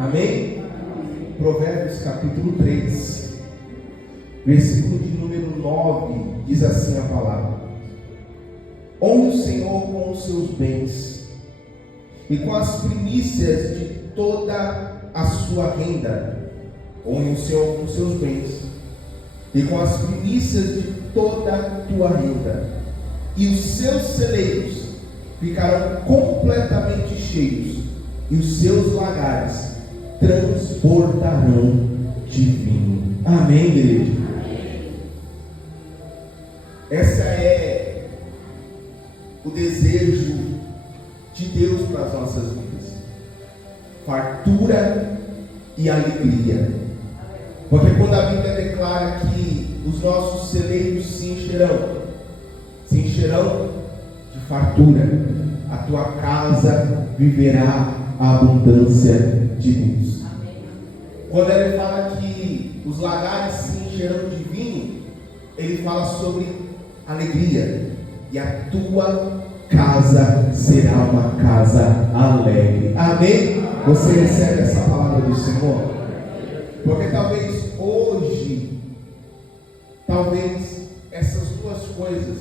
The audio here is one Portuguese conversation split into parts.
Amém? Provérbios capítulo 3, versículo de número 9, diz assim a palavra: honre o Senhor com os seus bens e com as primícias de toda a sua renda. Honre o Senhor com os seus bens e com as primícias de toda a tua renda, e os seus celeiros ficarão completamente cheios, e os seus lagares transbordarão de vinho. Amém, igreja? Amém. Essa é o desejo de Deus para as nossas vidas: fartura e alegria. Porque quando a Bíblia declara que os nossos celeiros se encherão de fartura, a tua casa viverá a abundância de Deus. Quando ele fala que os lagares se encherão de vinho, ele fala sobre alegria, e a tua casa será uma casa alegre. Amém? Você recebe essa palavra do Senhor? Porque talvez hoje, essas duas coisas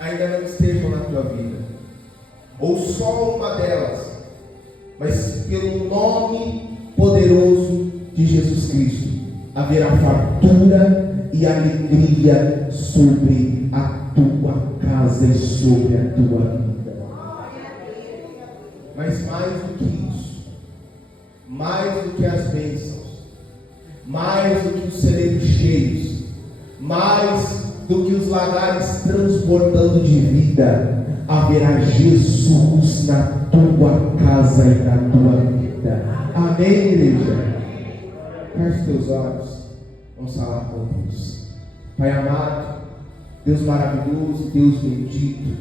ainda não estejam na tua vida, ou só uma delas, mas pelo nome poderoso de Jesus Cristo haverá fartura e alegria sobre a tua casa e sobre a tua vida. Mas mais do que isso, mais do que as bênçãos, mais do que os celeiros cheios, mais do que os lagares transbordando de vida, haverá Jesus na tua casa e na tua vida. Amém, igreja? Feche teus olhos, vamos falar com Deus. Pai amado, Deus maravilhoso, Deus bendito,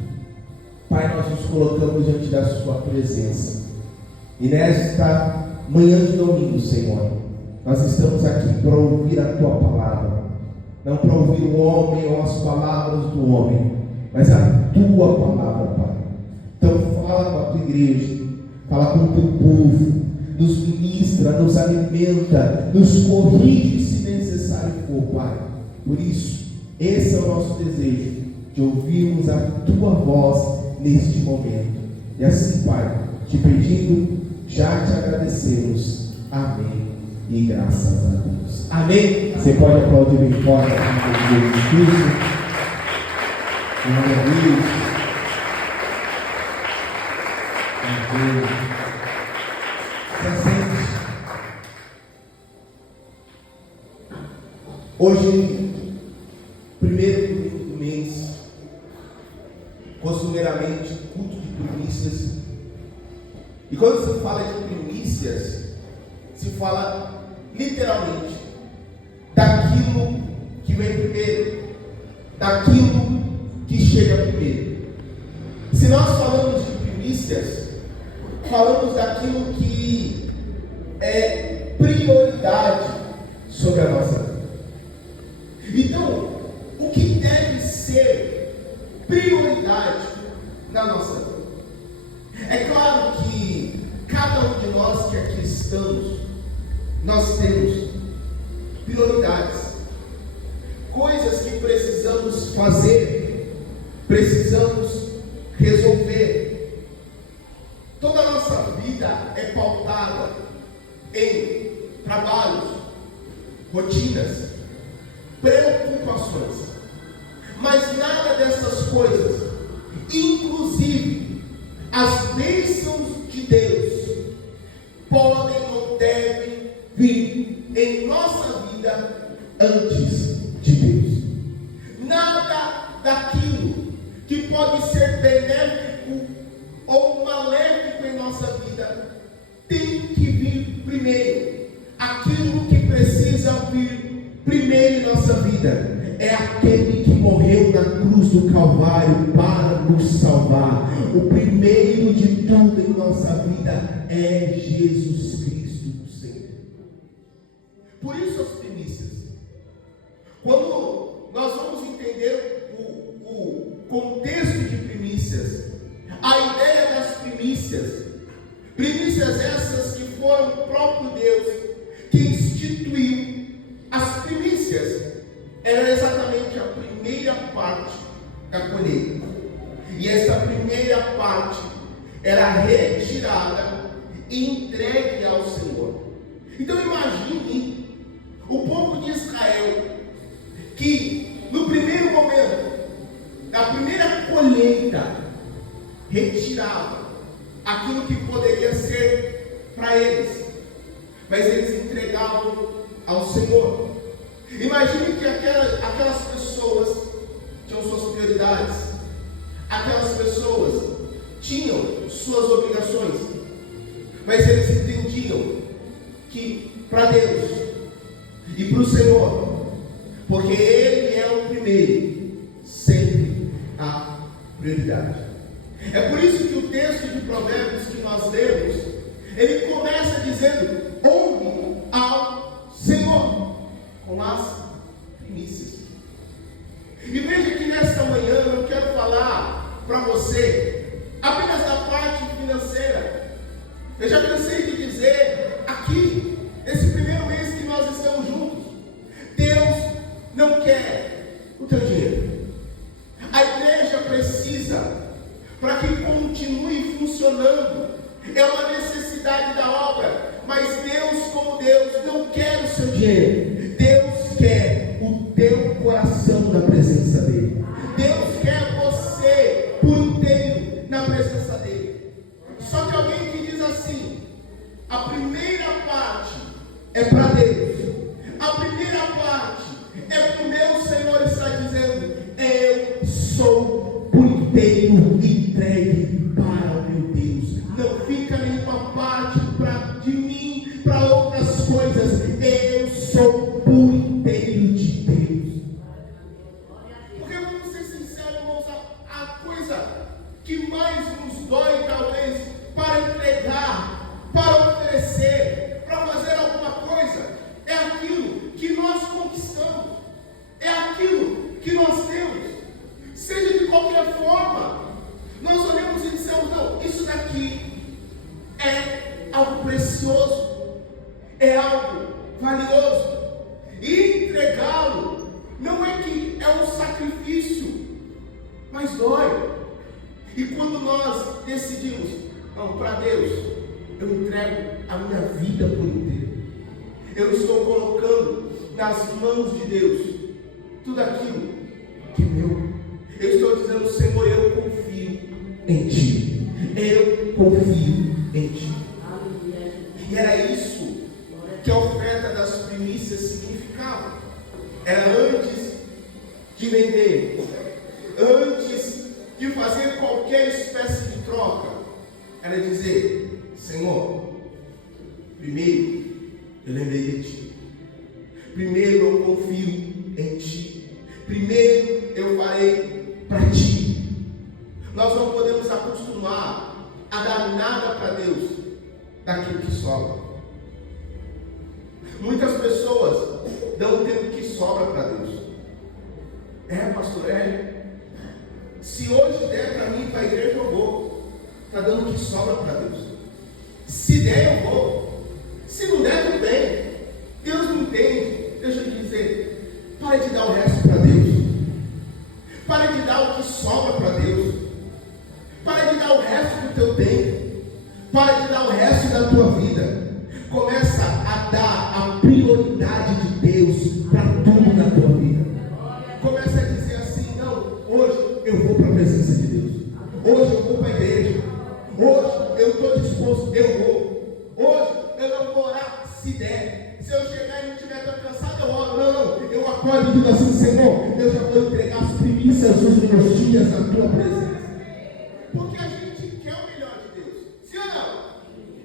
Pai, nós nos colocamos diante da sua presença, e nesta manhã de domingo, Senhor, nós estamos aqui para ouvir a tua palavra, não para ouvir o homem ou as palavras do homem, mas a tua palavra, Pai. Então fala com a tua igreja, fala com o teu povo, nos ministra, nos alimenta, nos corrige se necessário for, Pai. Por isso, esse é o nosso desejo, de ouvirmos a tua voz neste momento. E assim, Pai, te pedindo, já te agradecemos. Amém. E graças a Deus. Amém. Você pode aplaudir bem forte em nome de Jesus Cristo. Glória a Deus. Amém. Hoje, primeiro domingo do mês, costumeiramente, culto de primícias. E quando se fala de primícias, se fala literalmente daquilo que vem primeiro, daquilo que chega primeiro. Se nós falamos de primícias, falamos daquilo que é prioridade sobre a nossa vida. Então, o que deve ser prioridade na nossa vida? É claro que cada um de nós que aqui estamos, nós temos prioridades, coisas que precisamos fazer, precisamos resolver. Toda a nossa vida é pautada em trabalhos, rotinas, preocupações, mas nada dessas coisas, inclusive as bênçãos de Deus, podem ou devem vir em nossa vida antes de Deus. Nada daquilo que pode ser benéfico ou maléfico em nossa vida tem que vir primeiro. Aquilo que precisa vir primeiro em nossa vida é aquele que morreu na cruz do Calvário para nos salvar. O primeiro de tudo em nossa vida é Jesus Cristo, o Senhor. Por isso as primícias. Quando nós vamos entender o contexto de primícias, a ideia das primícias essas que foi o próprio Deus que instituiu as primícias. Era exatamente a primeira parte da colheita. E essa primeira parte era retirada e entregue ao Senhor. Então imagine o povo de Israel que no primeiro momento da primeira colheita retirava aquilo que poderia ser para eles, mas eles entregavam ao Senhor. Imagine que aquelas pessoas tinham suas prioridades, aquelas pessoas tinham suas obrigações, mas eles entendiam que para Deus e para o Senhor, porque Ele é o primeiro, sempre há prioridade. É por isso que o texto de Provérbios que nós lemos, ele começa dizendo: ouve ao Senhor com as primícias. E veja que nesta manhã eu quero falar para você apenas da parte financeira. Eu já cansei de dizer aqui, nesse primeiro mês que nós estamos juntos, Deus não quer o teu dinheiro. A igreja precisa, para que continue funcionando, é uma necessidade da obra, mas Deus, como Deus, não quer o seu dinheiro. Deus quer o teu coração na presença dEle. Deus quer você por inteiro na presença dEle. Só que alguém que diz assim: a primeira parte é para Deus, a primeira parte é para o meu Senhor, está dizendo: eu sou por inteiro entregue para o meu Deus. Não fica nenhuma parte de mim para outras coisas. Eu sou por inteiro de Deus. Porque vamos ser sinceros, irmãos, a coisa que mais nos dói, talvez, para entregar, para oferecer, para fazer alguma coisa, é aquilo que nós conquistamos, é aquilo que nós temos, seja de qualquer forma. Nós olhamos e dizemos: não, isso daqui é algo precioso, é algo valioso, e entregá-lo não é que é um sacrifício, mas dói. E quando nós decidimos: não, para Deus eu entrego a minha vida por inteiro, eu estou colocando nas mãos de Deus tudo aquilo que é meu. Eu estou dizendo: Senhor, eu confio em Ti, eu confio em Ti. E era isso que a oferta das primícias significava. Era antes de vender, antes de fazer qualquer espécie de troca, era dizer: Senhor, primeiro eu lembrei de Ti, primeiro eu confio em Ti, primeiro eu farei para Ti. Nós não podemos acostumar a dar nada para Deus daquilo que sobra. Muitas pessoas dão o tempo que sobra para Deus. Pastor, se hoje der para mim, para a igreja, eu vou. Está dando o que sobra para Deus. Se der, eu vou. Se não der, tudo bem. Deus não entende. Deixa eu te dizer: pare de dar o resto para Deus. Pare de dar o que sobra para Deus. Pare de dar o resto do teu tempo. Pare de dar o resto da tua vida. Começa a dar a prioridade de Deus para tudo na tua vida. Começa a dizer assim: não, hoje eu vou para a presença de Deus. Hoje eu vou para a igreja. Hoje eu estou disposto, eu vou. Hoje eu não vou orar se der. Se eu chegar e não estiver tão cansado, eu oro. Não, eu acordo e digo assim: Senhor, eu já vou entregar as primícias dos meus dias na tua presença. Porque a gente quer o melhor de Deus, sim ou não?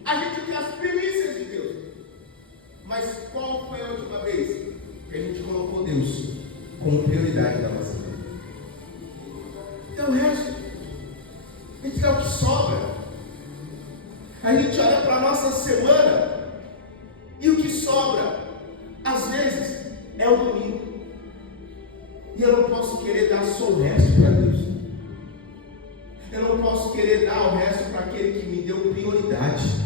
A gente quer as primícias de Deus. Mas qual foi a última vez que a gente colocou Deus como prioridade da nossa vida? Então o resto, a gente quer o que sobra. A gente olha para a nossa semana e o que sobra, às vezes, é o domingo. E eu não posso querer dar só o resto para Deus. Eu não posso querer dar o resto para aquele que me deu prioridade.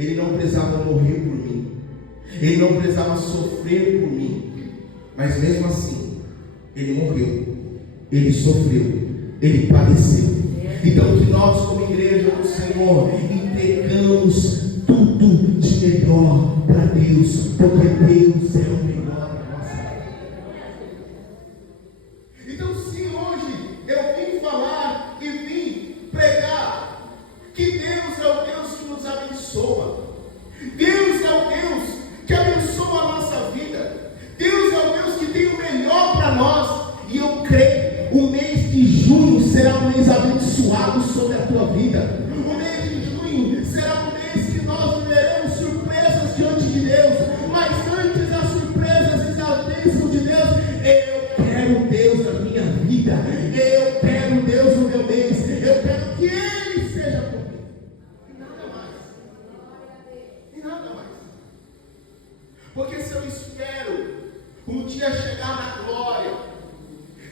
Ele não precisava morrer por mim, Ele não precisava sofrer por mim, mas mesmo assim, Ele morreu, Ele sofreu, Ele padeceu. Então que nós, como igreja do Senhor, entregamos tudo de melhor para Deus, porque Deus é o melhor da nossa vida. Então, se hoje eu vim falar e vim pregar que Deus é o Deus que nos abençoa, Deus é o Deus que abençoa a nossa vida, Deus é o Deus que tem o melhor para nós, e eu creio, o mês de junho será um mês abençoado sobre a tua vida. O mês de junho será um mês que nós veremos surpresas diante de Deus, mas antes das surpresas e da bênção de Deus, eu quero Deus na minha vida, eu quero Deus no meu mês, eu quero que Ele seja comigo, e nada mais, e nada mais. Porque se eu espero um dia chegar na glória,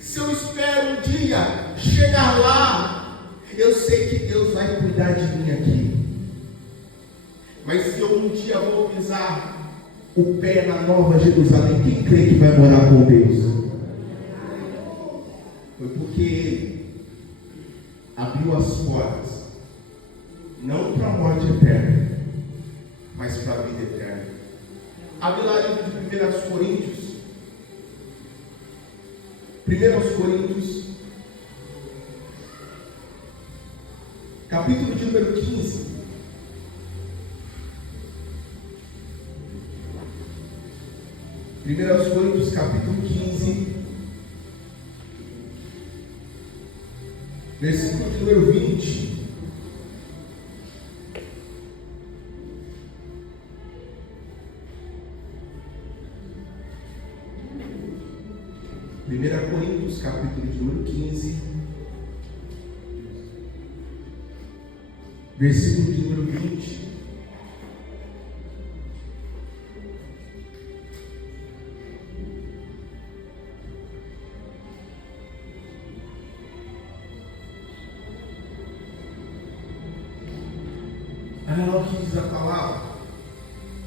se eu espero um dia chegar lá, eu sei que Deus vai cuidar de mim aqui. Mas se eu um dia vou pisar o pé na Nova Jerusalém, quem crê que vai morar com Deus? Foi porque Ele abriu as portas, não para a morte eterna, mas para a vida eterna. Abre lá o livro de 1 Coríntios. 1 Coríntios, capítulo de número 15. Primeiros Coríntios, capítulo 15, versículo de número 20. Primeira Coríntios, capítulo de número 15, versículo de número 20. Olha o que diz a palavra.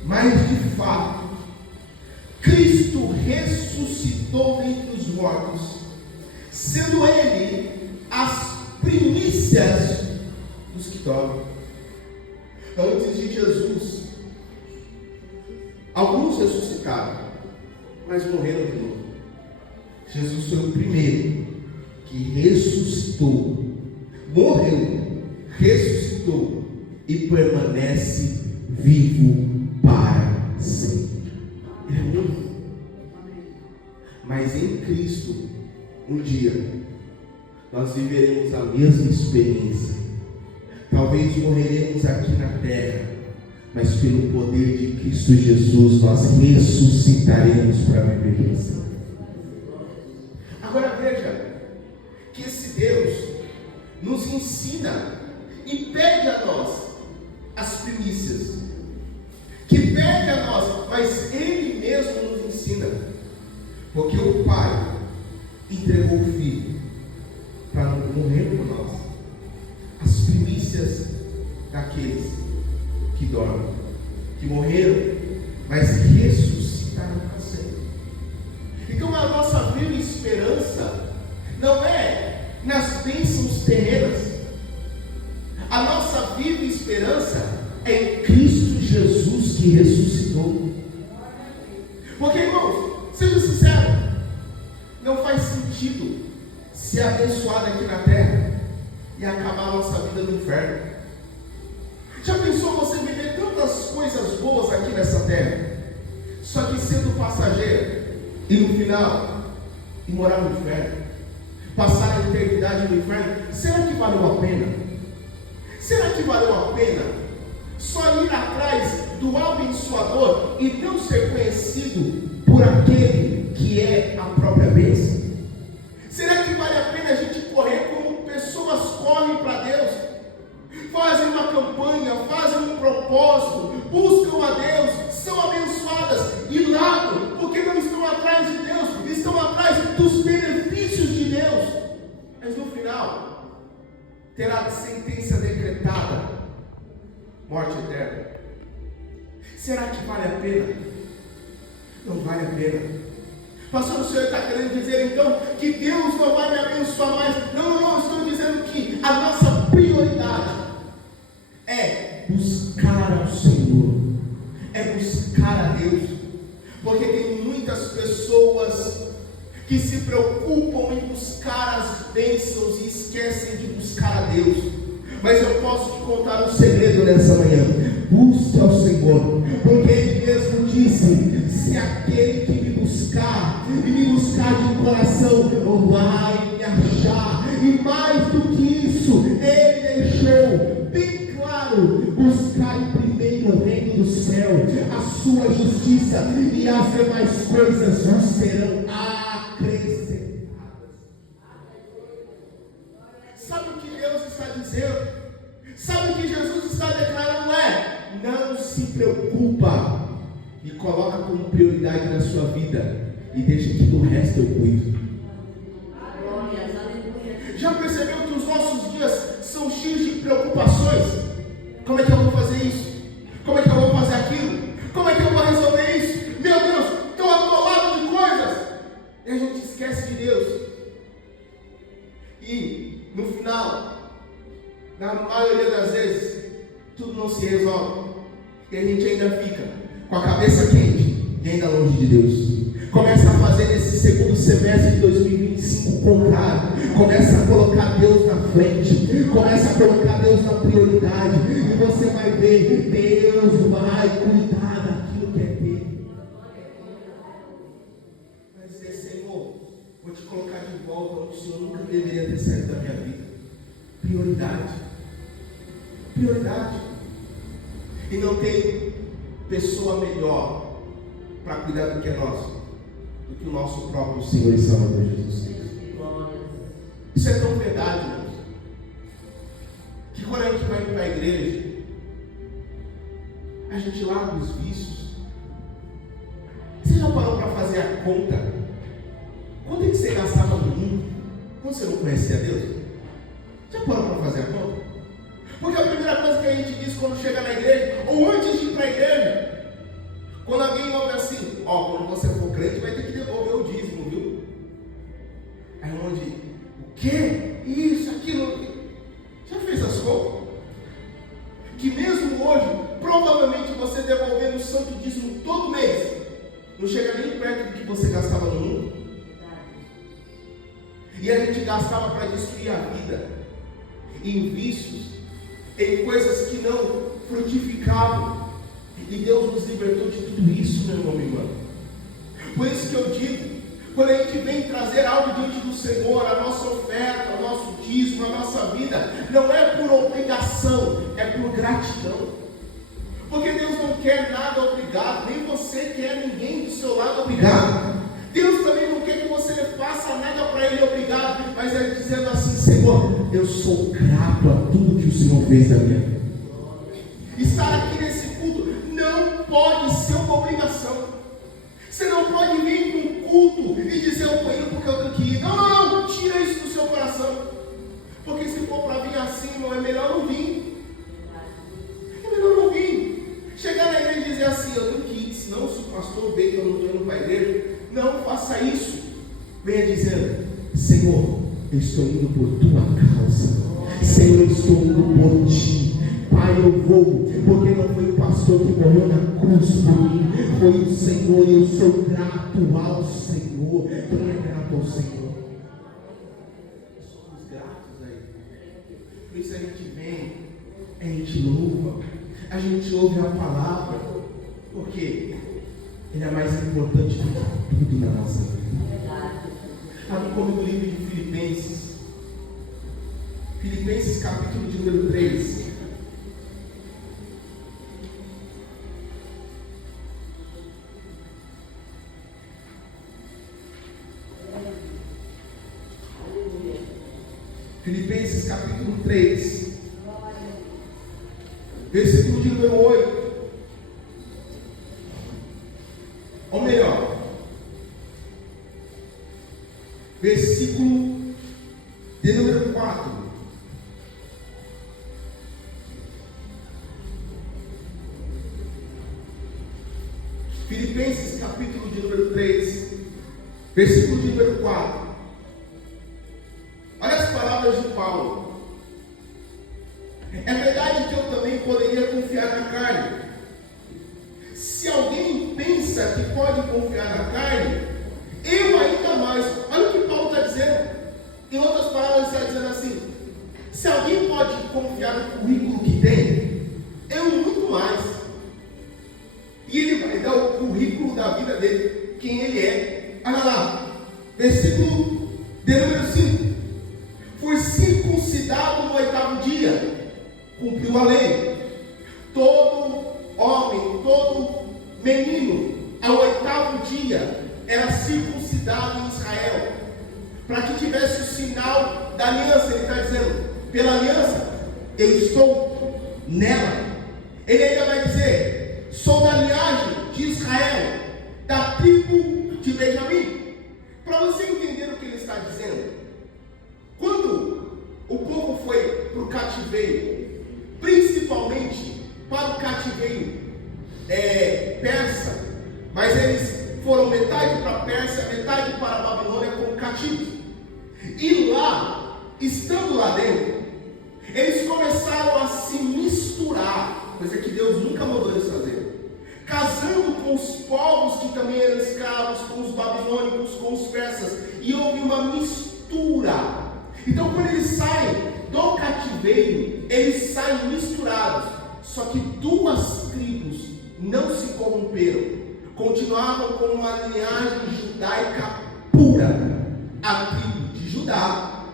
Mas de fato, Cristo ressuscitou dentre os mortos, sendo Ele as primícias dos que dormem. Antes de Jesus, alguns ressuscitaram, mas morreram de novo. Jesus foi o primeiro que ressuscitou, morreu, ressuscitou e permanece vivo para sempre. Ele é único. Mas em Cristo, um dia, nós viveremos a mesma experiência. Talvez morreremos aqui na terra, mas pelo poder de Cristo Jesus, nós ressuscitaremos para viver para sempre. Agora veja, que esse Deus nos ensina e pede a nós as primícias, que pede a nós, mas Ele mesmo nos ensina, porque o Pai entregou o Filho para morrer por nós, as primícias daqueles que dormem, que morreram, mas ressuscitaram para sempre. Então a nossa viva esperança não é nas bênçãos terrenas, a nossa viva esperança é em Cristo Jesus que ressuscitou. Porque, irmãos, seja sincero, não faz sentido ser abençoado aqui na terra e acabar a nossa vida no inferno. Já pensou você viver tantas coisas boas aqui nessa terra, só que sendo passageiro, e no final, e morar no inferno, passar a eternidade no inferno? Será que valeu a pena? Será que valeu a pena só ir atrás do abençoador e não ser conhecido por aquele que é a própria bênção? Será que vale a pena a gente correr como pessoas correm para Deus? Fazem uma campanha, fazem um propósito, buscam a Deus, são abençoadas e largam, porque não estão atrás de Deus, estão atrás dos benefícios de Deus. Mas no final, terá sentença decretada, morte eterna. Será que vale a pena? Não vale a pena. Pastor, o senhor está querendo dizer então que Deus não vai me abençoar mais? Não, estou dizendo que a nossa prioridade é buscar ao Senhor, é buscar a Deus, porque tem muitas pessoas que se preocupam em buscar as bênçãos e esquecem de buscar a Deus. Mas eu posso te contar um segredo nessa manhã: busque ao Senhor, porque Ele mesmo disse: se aquele que me buscar, e me buscar de coração, vai me achar. E mais do que isso, Ele deixou bem claro: buscar primeiro o reino do céu, a sua justiça, e as demais coisas vos serão acrescentadas. Sabe o que Deus está dizendo? Sabe o que Jesus está declarando? Não se preocupa e coloca como prioridade na sua vida e deixa que do resto eu cuido. Já percebeu que os nossos dias são cheios de preocupações? Como é que eu vou fazer isso? Como é que eu vou fazer aquilo? Como é que eu vou resolver isso? Meu Deus, estou atolado de coisas. E a gente esquece de Deus. E no final, na maioria das vezes, tudo não se resolve. E a gente ainda fica com a cabeça quente e ainda longe de Deus. Começa a fazer nesse segundo semestre de 2025 o contrário. Começa a colocar Deus na frente. Começa a colocar Deus na prioridade. E você vai ver, Deus vai cuidar daquilo que é dele. Vai dizer: Senhor, vou te colocar de volta onde o Senhor nunca deveria ter saído da minha vida. Prioridade. Prioridade. E não tem pessoa melhor para cuidar do que é nosso, do que o nosso próprio Senhor e Salvador Jesus Cristo. Isso é tão verdade, irmãos, que quando a gente vai para a igreja, a gente larga os vícios. Você já parou para fazer a conta? Quanto é que você gastava no mundo quando você não conhecia Deus? Já parou para fazer a conta? Porque a primeira coisa que a gente diz quando chega na igreja, ou antes de ir para a igreja, quando alguém ouve assim: quando você for crente vai ter que devolver o dízimo, viu? Aí onde? O quê? Isso, aquilo. Já fez as contas? Que mesmo hoje, provavelmente você devolvendo o santo dízimo todo mês, não chega nem perto do que você gastava no mundo. E a gente gastava para destruir a vida em vícios, em coisas que não frutificavam. E Deus nos libertou de tudo isso, meu irmão e irmã. Por isso que eu digo, quando a gente vem trazer algo diante do Senhor, a nossa oferta, o nosso dízimo, a nossa vida, não é por obrigação, é por gratidão. Porque Deus não quer nada obrigado, nem você quer ninguém do seu lado obrigado. Deus também não quer que você faça nada para Ele obrigado, mas é dizendo assim: Senhor, eu sou grato a tudo que o Senhor fez na minha vida. Estar aqui nesse culto não pode ser uma obrigação. Você não pode vir para um culto e dizer: eu estou indo porque eu tenho que ir. Não, tira isso do seu coração. Porque se for para vir assim, irmão, é melhor não vir. É melhor não vir. Chegar na igreja e dizer assim: eu tenho que ir, senão se o pastor vê que eu não estou indo para a igreja. Não faça isso. Venha dizendo: Senhor, eu estou indo por tua causa. Senhor, eu estou indo por ti. Pai, eu vou, porque não foi o pastor que morreu na cruz por mim, foi o Senhor, e eu sou grato ao Senhor. Quem é grato ao Senhor? Somos gratos a Ele. Por isso a gente vem, a gente louva, a gente ouve a palavra, porque Ele é mais importante do que tudo na nossa vida. Abre comigo o livro de Filipenses. Filipenses capítulo de número 3. Filipenses capítulo 3, versículo de número 8. Ou melhor, versículo de número 4. Filipenses capítulo de número 3, versículo de número 4. Olha as palavras de Paulo. É verdade que eu também poderia confiar na carne. Se alguém pensa que pode confiar na carne, eu ainda mais. Olha o que Paulo está dizendo. Em outras palavras, ele está dizendo assim: se alguém pode confiar no currículo que tem, eu muito mais. E ele vai dar o currículo da vida dele, quem ele é. Olha lá, versículo de número 5. Fui circuncidado no 8º dia, cumpriu a lei. Todo homem, todo menino, ao 8º dia, era circuncidado em Israel, para que tivesse o sinal da aliança. Ele está dizendo, pela aliança, eu estou nela. Ele ainda vai dizer, sou da linhagem de Israel, da tribo de Benjamim. Para você entender o que ele está dizendo, quando o povo foi para o cativeiro, principalmente para o cativeiro persa, mas eles foram metade para a Pérsia, metade para a Babilônia como cativos. E lá, estando lá dentro, eles começaram a se misturar, coisa que Deus nunca mandou eles fazer, casando com os povos que também eram escravos, com os babilônicos, com os persas, e houve uma mistura. Então, quando eles saem do cativeiro, eles saem misturados. Só que duas tribos não se corromperam, continuavam com uma linhagem judaica pura: a tribo de Judá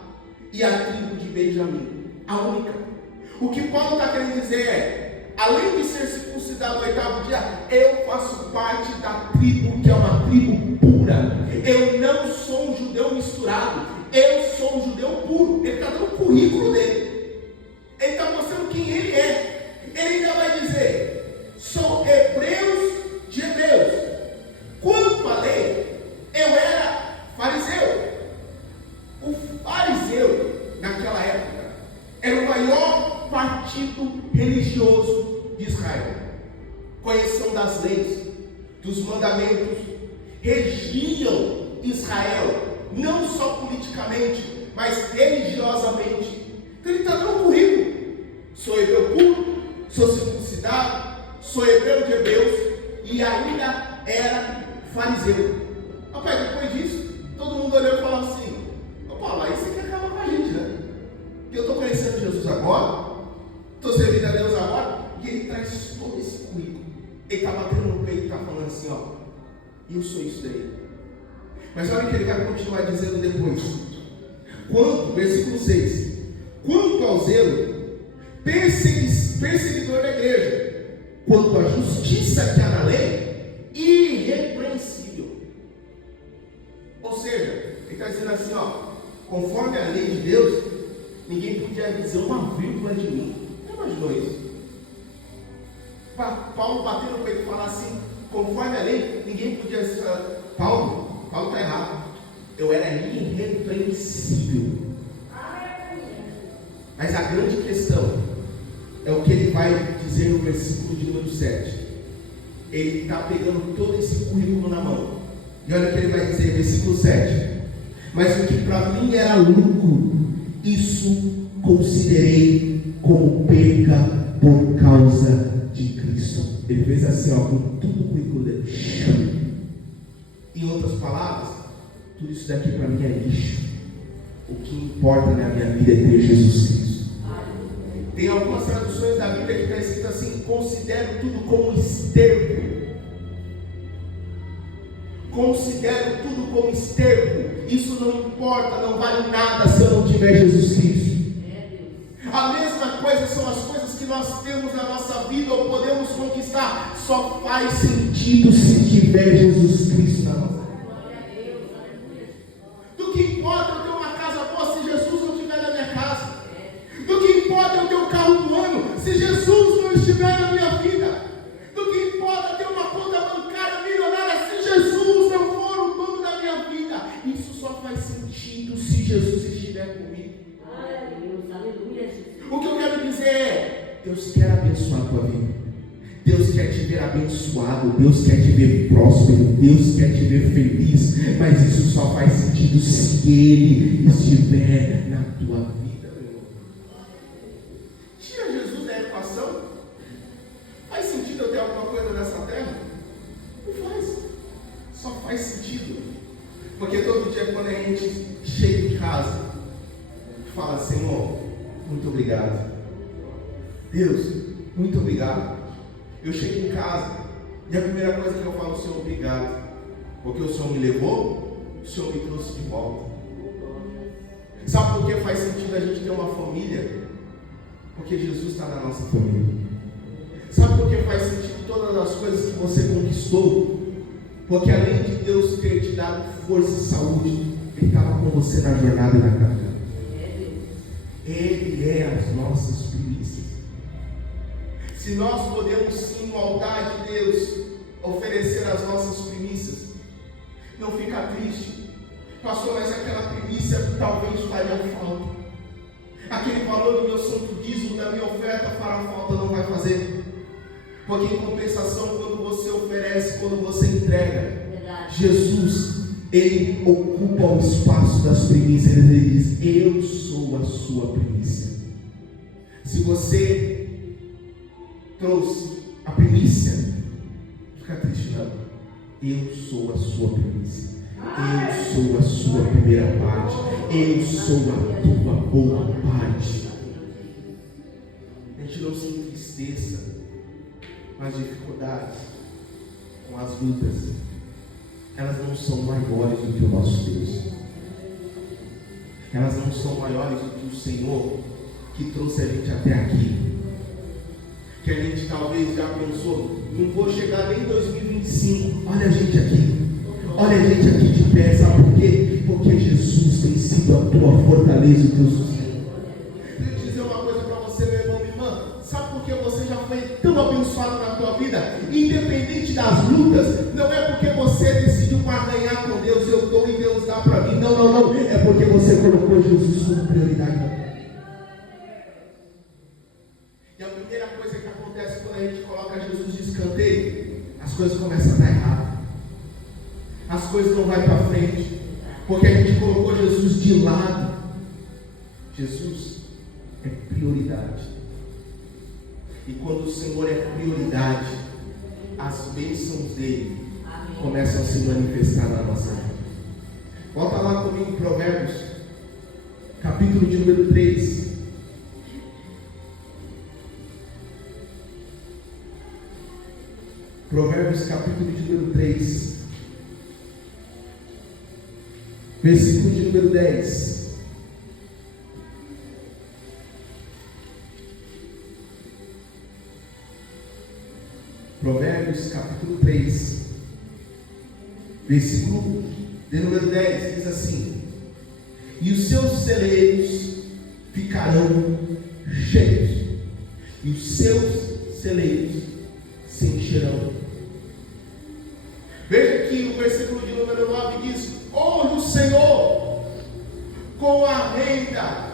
e a tribo de Benjamim, a única. O que Paulo está querendo dizer é, além de ser circuncidado no 8º dia, eu faço parte da tribo que é uma tribo pura. Eu não sou um judeu misturado, eu sou um judeu puro. Ele está dando o currículo dele, ele está mostrando quem ele é. Ele ainda vai dizer, sou hebreus de hebreus. Quanto à lei, eu era fariseu. O fariseu, naquela época, era o maior partido religioso de Israel. Conheciam das leis, dos mandamentos, regiam Israel, não só politicamente, mas religiosamente. Então ele está dando um currículo: sou hebreu puro, sou circuncidado, sou hebreu de hebreus e ainda era fariseu. Rapaz, depois disso, todo mundo olhou e falou assim: Paulo, aí você quer acabar com a gente, né? Que eu estou conhecendo Jesus agora, estou servindo a Deus agora, e ele traz todo esse currículo. Ele está batendo no peito e está falando assim: ó, eu sou isso daí. Mas olha o que ele vai continuar dizendo depois. Versículo 6: quanto ao zelo, perseguidor da igreja, quanto à justiça que há na lei, irrepreensível. Ou seja, ele está dizendo assim, ó, conforme a lei de Deus, ninguém podia dizer uma vírgula de mim. Você imaginou isso? Paulo bater no peito e falar assim, conforme a lei, ninguém podia dizer, Paulo está errado, eu era irrepreensível. Mas a grande questão é o que ele vai dizer no versículo de número 7. Ele está pegando todo esse currículo na mão. E olha o que ele vai dizer, versículo 7. Mas o que para mim era lucro, isso considerei como perca por causa de Cristo. Ele fez assim, ó, com tudo o currículo dele. Em outras palavras, tudo isso daqui para mim é lixo. O que importa na minha vida é ter Jesus Cristo. Tem algumas traduções da Bíblia que está escrito assim: considero tudo como esterco. Considero tudo como esterco. Isso não importa, não vale nada se eu não tiver Jesus Cristo. A mesma coisa são as coisas que nós temos na nossa vida ou podemos conquistar. Só faz sentido se tiver Jesus Cristo na nossa vida. Do que importa eu ter uma casa boa se Jesus não estiver na minha casa? Do que importa eu ter um carro do ano se Jesus não estiver na minha vida? Do que importa ter uma conta bancária milionária se Jesus não for o dono da minha vida? Isso só faz sentido se Jesus estiver comigo. O que eu quero dizer é: Deus quer abençoar a tua vida. Deus quer te ver abençoado, Deus quer te ver próspero, Deus quer te ver feliz, mas isso só faz sentido se Ele estiver na tua vida, meu irmão. Tira Jesus da equação. Faz sentido eu ter alguma coisa nessa terra? Não faz. Só faz sentido. Porque todo dia quando a gente chega em casa, fala: Senhor, muito obrigado. Deus, muito obrigado. Eu chego em casa e a primeira coisa que eu falo: Senhor, obrigado. Porque o Senhor me levou, o Senhor me trouxe de volta. Sabe por que faz sentido a gente ter uma família? Porque Jesus está na nossa família. Sabe por que faz sentido todas as coisas que você conquistou? Porque além de Deus ter te dado força e saúde, Ele estava com você na jornada e na caminhada. Ele é as nossas primícias. Se nós podemos sim, no altar de Deus, oferecer as nossas primícias, não fica triste. Pastor, mas aquela primícia talvez faria falta. Aquele valor do meu santo dízimo, da minha oferta fará falta, não vai fazer. Porque em compensação, quando você oferece, quando você entrega, Jesus, Ele ocupa o espaço das primícias. Ele diz: eu sou a sua primícia. Se você trouxe a primícia, não fica triste não. Eu sou a sua primícia. Eu sou a sua primeira parte. Eu sou a tua boa parte. A gente não se entristeça com as dificuldades, com as lutas. Elas não são maiores do que o nosso Deus. Elas não são maiores do que o Senhor que trouxe a gente até aqui. Que a gente talvez já pensou: não vou chegar nem em 2025. Olha a gente aqui. Olha a gente aqui de pé. Sabe por quê? Porque Jesus tem sido a tua fortaleza e o teu sustento. Deixa eu dizer uma coisa para você, meu irmão, minha irmã. Sabe por que você já foi tão abençoado na tua vida? Independente das lutas, não é porque você decidiu barganhar com Deus: eu dou e Deus dá para mim. Não, não, não. É porque você colocou Jesus como prioridade. E a primeira coisa que acontece quando a gente coloca Jesus de escanteio, as coisas começam a dar errado. As coisas não vão para frente. Porque a gente colocou Jesus de lado. Jesus é prioridade. E quando o Senhor é prioridade, as bênçãos dele começam a se manifestar na nossa vida. Volta lá comigo em Provérbios, capítulo de número 3. Provérbios, capítulo de número 3, versículo de número 10. Provérbios, capítulo 3, versículo de número 10, diz assim: e os seus celeiros ficarão cheios, e os seus celeiros se encherão. Veja que o versículo de número 9 diz: honre o Senhor com a renda,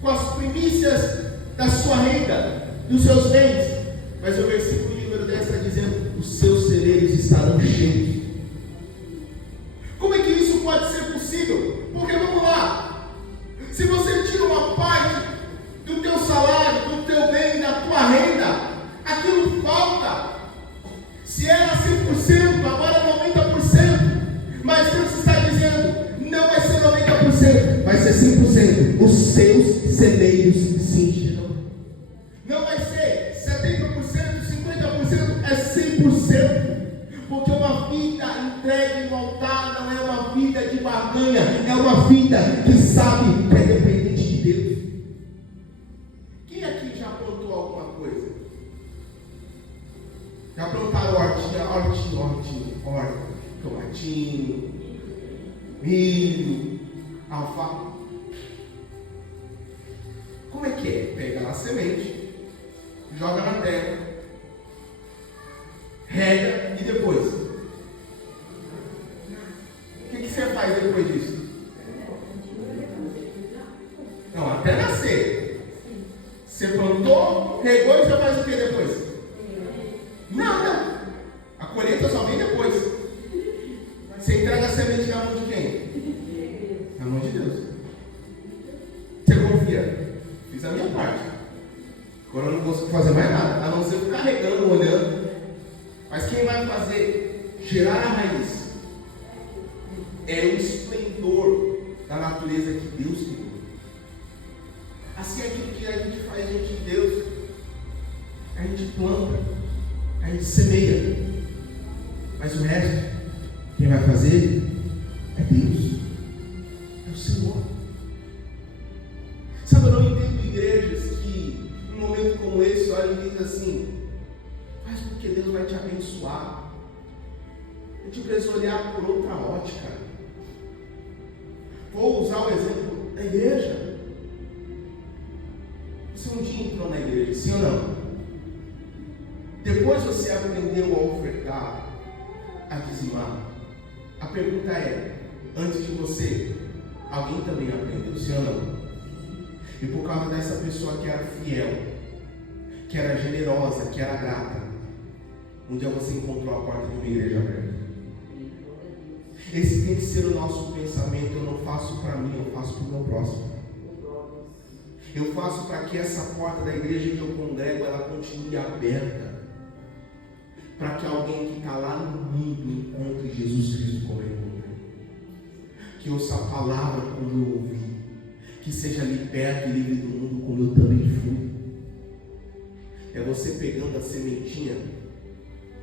com as primícias da sua renda, dos seus bens. Mas o versículo de número 10 está dizendo: os seus celeiros estarão cheios. Como é que isso pode ser possível? Porque vamos lá, se você tira uma parte do teu salário, do teu bem, da tua renda, aquilo falta. Se era 100%, agora é 90%. Mas Deus está dizendo: não vai ser 90%, vai ser 100%. Os seus celeiros se encherão. Não vai ser 70%, 50%, é 100%. Porque uma vida entregue no altar não é uma vida de barganha, é uma vida que sabe que é dependente de Deus. Quem aqui já plantou alguma coisa? Já plantaram hortinha, tomatinho, milho, alface? Como é que é? Pega lá a semente, joga na terra, rega e depois? O que você faz depois disso? Não, até nascer. Você plantou, regou e você faz o que depois? entrega a semente na mão de quem? Na mão de Deus. Você confia? Fiz a minha parte. Agora eu não consigo fazer mais nada, a não ser ficar regando, olhando. Mas quem vai fazer gerar a raiz é o esplendor da natureza que Deus criou. Assim é aquilo que a gente faz diante de Deus. A gente planta, a gente semeia, mas o resto, quem vai fazer é Deus, é o Senhor. Sabe, eu não entendo igrejas que, num momento como esse, olham e dizem assim: faz porque Deus vai te abençoar. A gente precisa olhar por outra ótica. Vou usar o exemplo da igreja. Você um dia entrou na igreja, sim ou não? Depois você aprendeu a ofertar, a dizimar. A pergunta é: antes de você, alguém também aprendeu, sim ou não? E por causa dessa pessoa que era fiel, que era generosa, que era grata, um dia você encontrou a porta de uma igreja aberta. Esse tem que ser o nosso pensamento. Eu não faço para mim, eu faço para o meu próximo. Eu faço para que essa porta da igreja que eu congrego, ela continue aberta, para que alguém que está lá no mundo encontre Jesus Cristo como eu encontrei, que ouça a palavra como eu ouvi, que seja liberto e livre do mundo como eu também fui. É você pegando a sementinha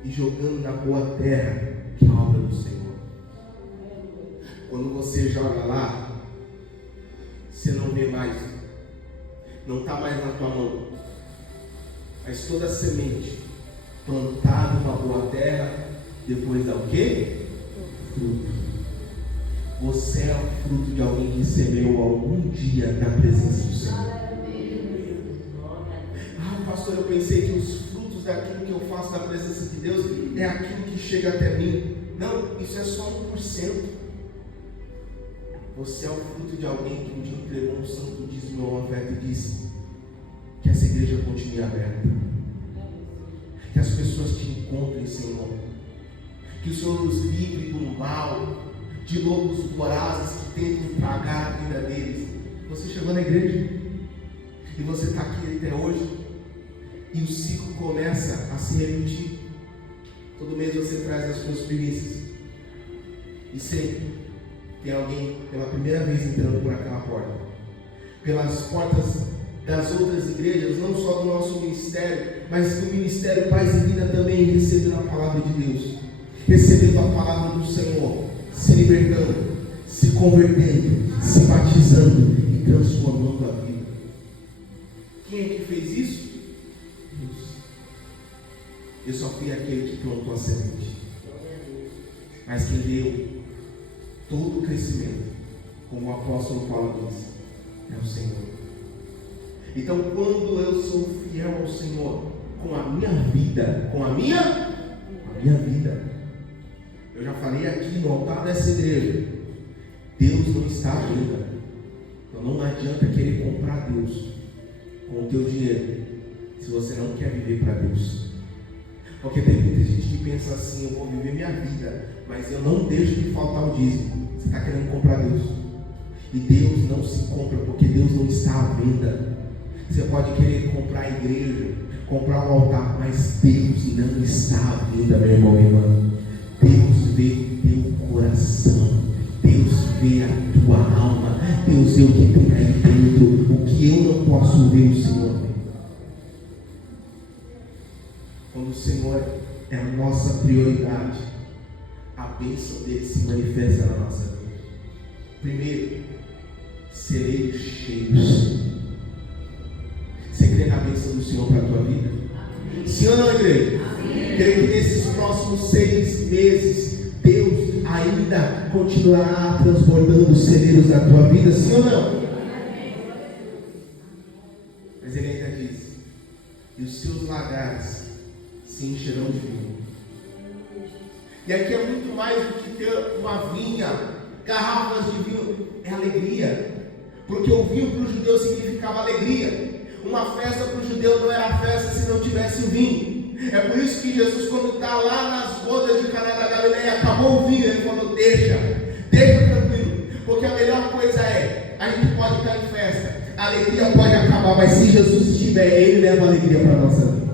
e jogando na boa terra, que é a obra do Senhor. Quando você joga lá, você não vê mais, não está mais na tua mão, mas toda a semente plantada numa boa terra, depois dá o quê? Fruto. Você é o fruto de alguém que semeou algum dia na presença do Senhor. Ah, pastor, eu pensei que os frutos daquilo que eu faço na presença de Deus é aquilo que chega até mim. Não, isso é só 1%. Você é o fruto de alguém que um dia entregou um santo dízimo ou uma oferta e disse que essa igreja continue aberta, que as pessoas te encontrem, Senhor, que o Senhor os livre do mal, de lobos vorazes que tentam tragar a vida deles. Você chegou na igreja e você está aqui até hoje, e o ciclo começa a se repetir. Todo mês você traz as suas primícias, e sempre tem alguém pela primeira vez entrando por aquela porta, pelas portas das outras igrejas, não só do nosso ministério, mas do ministério Paz e Vida também, recebendo a palavra de Deus, recebendo a palavra do Senhor, se libertando, se convertendo, se batizando e transformando a vida. Quem é que fez isso? Deus. Eu só fui aquele que plantou a semente, mas quem deu todo o crescimento, como o apóstolo Paulo diz, é o Senhor. Então, quando eu sou fiel ao Senhor com a minha vida, com a minha vida, eu já falei aqui no altar dessa igreja, Deus não está à venda. Então não adianta querer comprar Deus com o teu dinheiro, se você não quer viver para Deus. Porque tem muita gente que pensa assim: eu vou viver minha vida, mas eu não deixo de faltar o dízimo. Você está querendo comprar Deus, e Deus não se compra, porque Deus não está à venda. Você pode querer comprar a igreja, comprar o altar, mas Deus não está à venda, meu irmão, minha irmã. Deus vê o teu coração, Deus vê a tua alma, Deus vê o que tem aí dentro, o que eu não posso ver, o Senhor vê. Quando o Senhor é a nossa prioridade, a bênção dele se manifesta na nossa vida. Primeiro, celeiros cheios. Você crê na bênção do Senhor para a tua vida? Sim ou não, igreja? Creio que nesses próximos 6 meses Deus ainda continuará transbordando os celeiros da tua vida, sim ou não? Mas ele ainda diz: e os seus lagares se encherão de vinho. E aqui é muito mais do que ter uma vinha, garrafas de vinho, é alegria. Porque o vinho para o judeu significava alegria. Uma festa para o judeu não era festa se não tivesse o vinho. É por isso que Jesus, quando está lá nas bodas de Caná da Galileia, acabou o vinho, ele falou: deixa, coisa é, a gente pode estar em festa, a alegria pode acabar, mas se Jesus estiver, Ele leva a alegria para a nossa vida.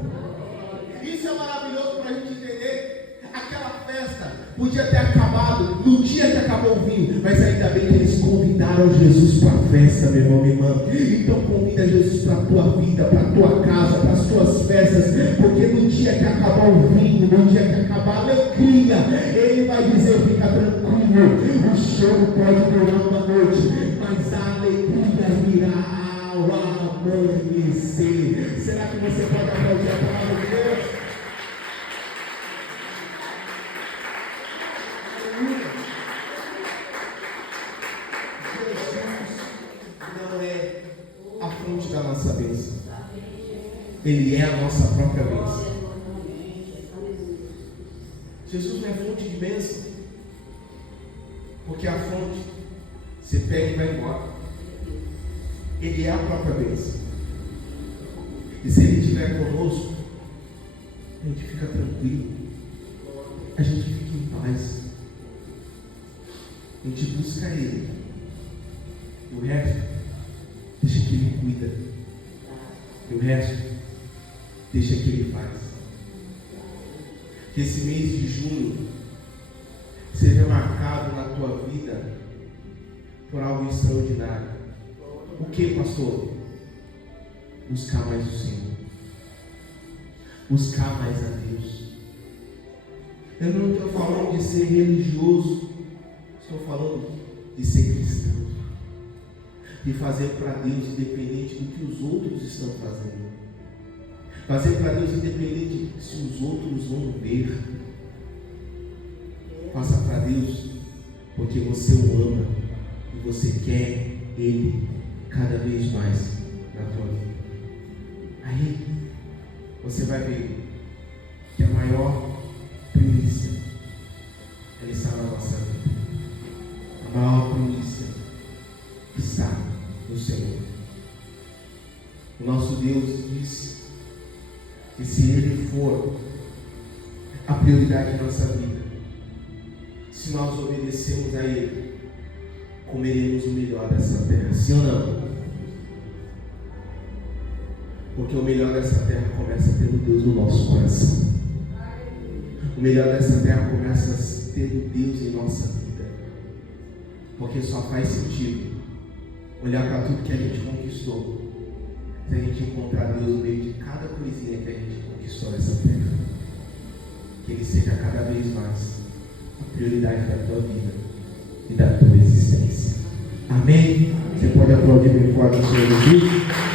Isso é maravilhoso para a gente entender. Aquela festa podia ter acabado no dia que acabou o vinho, mas ainda bem que eles convidaram Jesus para a festa, meu irmão, minha irmã. Então convida Jesus para a tua vida, para a tua casa, para as tuas festas, porque no dia que acabar o vinho, no dia que acabar a alegria, Ele vai dizer: fica tranquilo, o choro pode durar uma noite, mas a alegria virá ao amanhecer. Será que você pode aplaudir a palavra de Deus? Da nossa bênção, Ele é a nossa própria bênção. Jesus não é fonte de bênção, porque a fonte você pega e vai embora. Ele é a própria bênção, e se Ele estiver conosco, a gente fica tranquilo, a gente fica em paz, a gente busca Ele, e o resto deixa que Ele cuida. E o resto deixa que Ele faz. Que esse mês de junho seja marcado na tua vida por algo extraordinário. O que, pastor? Buscar mais o Senhor. Buscar mais a Deus. Eu não estou falando de ser religioso. Estou falando de ser cristão. De fazer para Deus independente do que os outros estão fazendo. Fazer para Deus independente se os outros vão ver. Faça para Deus porque você o ama e você quer Ele cada vez mais na tua vida. Aí você vai ver que a maior primícia ela está na nossa vida. A maior primícia está no Senhor. O nosso Deus disse que se Ele for a prioridade da nossa vida, se nós obedecemos a Ele, comeremos o melhor dessa terra, sim ou não? Porque o melhor dessa terra começa tendo Deus no nosso coração. O melhor dessa terra começa tendo Deus em nossa vida. Porque só faz sentido olhar para tudo que a gente conquistou se a gente encontrar Deus no meio de cada coisinha que a gente conquistou nessa terra. Que Ele seja cada vez mais a prioridade da tua vida e da tua existência. Amém? Você pode aplaudir bem forte o Senhor Jesus?